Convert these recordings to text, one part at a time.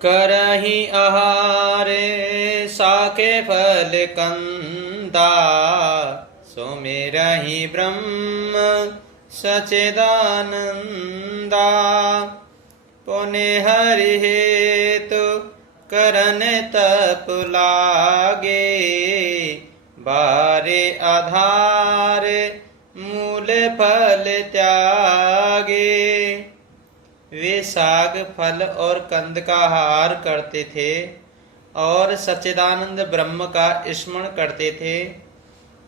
करहि आहारे साके फल कंदा, सुमिरहि ब्रह्म सच्चिदानंदा। पुण्य हरि हेतु करन तप लागे, बारे आधार मूल फल त्यागे। वे साग फल और कंद का आहार करते थे और सच्चिदानंद ब्रह्म का स्मरण करते थे।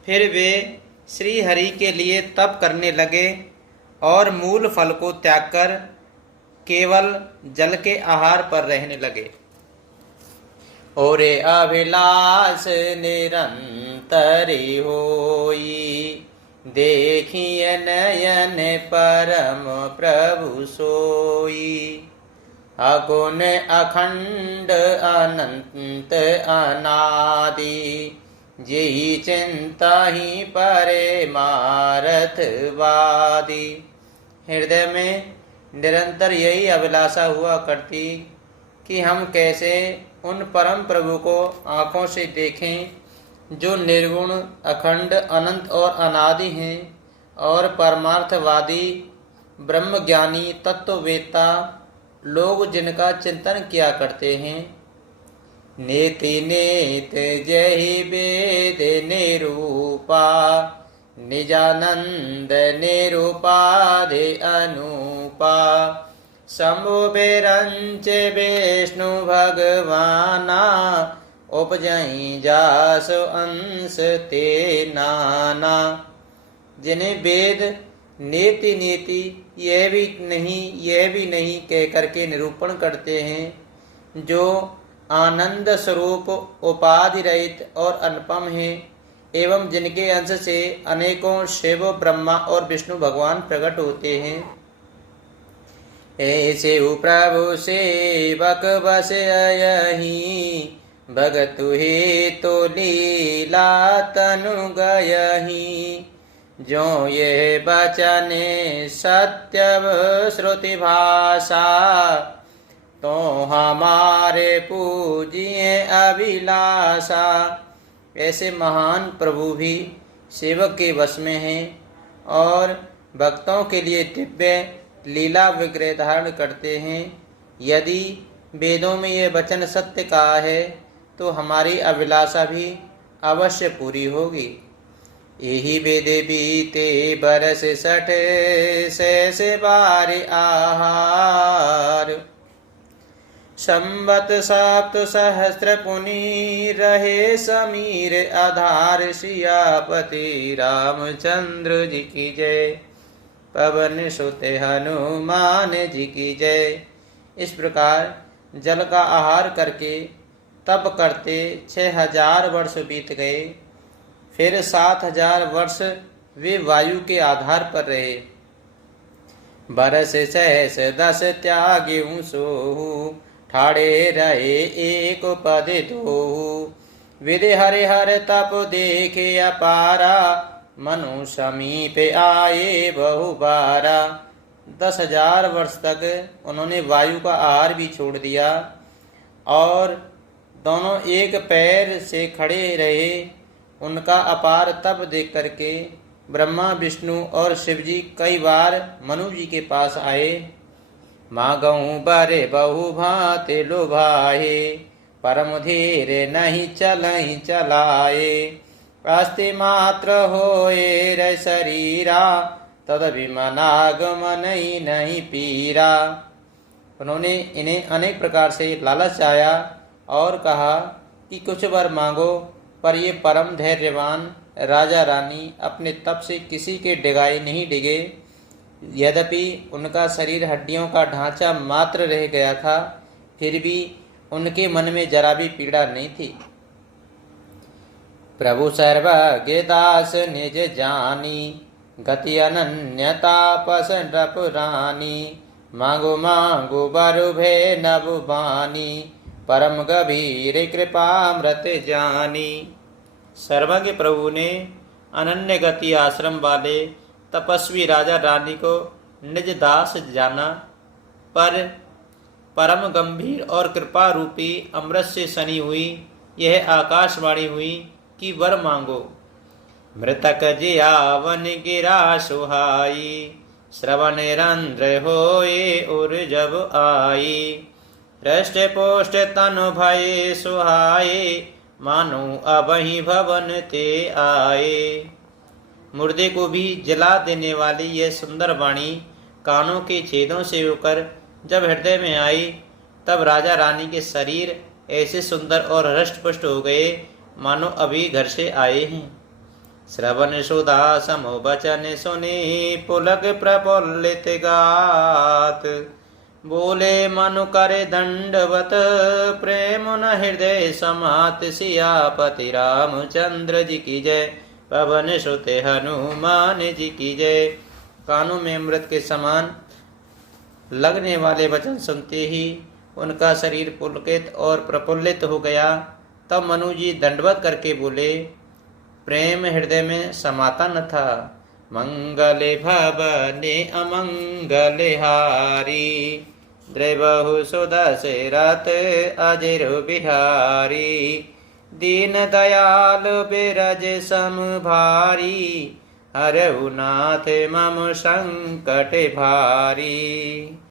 फिर वे श्री हरि के लिए तप करने लगे और मूल फल को त्याग कर केवल जल के आहार पर रहने लगे। ओरे अभिलाष निरंतरी होई, देखिए नयन परम प्रभु सोई। अगुण अखंड अनंत अनादि, जेहि चिंता ही परे मारथवादी। हृदय में निरंतर यही अभिलाषा हुआ करती कि हम कैसे उन परम प्रभु को आँखों से देखें जो निर्गुण अखंड अनंत और अनादि हैं और परमार्थवादी ब्रह्मज्ञानी तत्ववेत्ता लोग जिनका चिंतन किया करते हैं। नेति नेत जहि वेद निरूपा, निजानंद निरूपाधि अनूपा। शंभु बेरंच विष्णु भगवाना, उपजई जासु अंश ते नाना। जिन्हें वेद नेति नेति यह भी नहीं कह करके निरूपण करते हैं, जो आनंद स्वरूप उपाधि रहित और अनुपम है, एवं जिनके अंश से अनेकों शिव ब्रह्मा और विष्णु भगवान प्रकट होते हैं। ऐसे प्रभु सेवक बस अयहि, भगतु हेतु लीला तनु गयहि। जो ये बचन सत्य श्रुति भाषा, तो हमारे पूजिए अभिलाषा। ऐसे महान प्रभु भी सेवक के वश में हैं और भक्तों के लिए दिव्य लीला विग्रह धारण करते हैं। यदि वेदों में यह वचन सत्य कहा है तो हमारी अभिलाषा भी अवश्य पूरी होगी। यही वेद बीते बरस 60 शेष बार आहार, संवत सप्त सहस्त्र पुनि रहे समीर आधार। सियापति रामचंद्र जी की जय, पवन सुत हनुमान जी की जय। इस प्रकार जल का आहार करके तप करते 6000 वर्ष बीत गए। फिर 7000 वर्ष वे वायु के आधार पर रहे। बरस 10 त्याग्यु सोहु, ठाड़े रहे एक पद दोहु। विधि हरि हर तप देखे अपारा, मनु समीप आए बहु बारा। 10,000 वर्ष तक उन्होंने वायु का आहार भी छोड़ दिया और दोनों एक पैर से खड़े रहे। उनका अपार तप देख करके ब्रह्मा विष्णु और शिव जी कई बार मनु जी के पास आए। मागहु बरे बहु भांति लुभाए, परम धीर नहीं चलहि चलाए। अस्ति मात्र होए रे शरीरा, तदपि मनागमन नहीं पीरा। उन्होंने इन्हें अनेक प्रकार से लालच आया और कहा कि कुछ वर मांगो, पर ये परम धैर्यवान राजा रानी अपने तप से किसी के डिगाए नहीं डिगे। यद्यपि उनका शरीर हड्डियों का ढांचा मात्र रह गया था, फिर भी उनके मन में जरा भी पीड़ा नहीं थी। प्रभु सर्वज्ञ दास निज जानी, गति अनन्यता पसन पुरानी। मांगो मांगो बरु भे नभु बानी, परम गभीर कृपामृत जानी। सर्वज्ञ प्रभु ने अनन्य गति आश्रम वाले तपस्वी राजा रानी को निज दास जाना, पर परम गंभीर और कृपा रूपी अमृत से सनी हुई यह आकाशवाणी हुई कि वर मांगो। मृतक जियावन गिरा सुहाई, श्रवण रंध्र होए उर जब आई। हृष्ट पोष्ट तनु भये सुहाए, मानो अबहि भवन ते आए। मुर्दे को भी जला देने वाली यह सुंदर वाणी कानों के छेदों से होकर जब हृदय में आई, तब राजा रानी के शरीर ऐसे सुंदर और हृष्ट पुष्ट हो गए मानो अभी घर से आए हैं। श्रवण सुधा समो बचन सुने, पुलक प्रफुल्लित गात। बोले मनु करे दंडवत, प्रेम न हृदय समात। सियापति रामचंद्र जी की जय, पवन सुत हनुमान जी की जय। कानों में अमृत के समान लगने वाले वचन सुनते ही उनका शरीर पुलकित और प्रफुल्लित हो गया। तब मनु जी दंडवत करके बोले, प्रेम हृदय में समाता न था। मंगले भवने अमंगले हारी, द्रवहु सुदशरथ अजिर बिहारी। दीन दयाल बिरज सम भारी, हरहु नाथ मम संकट भारी।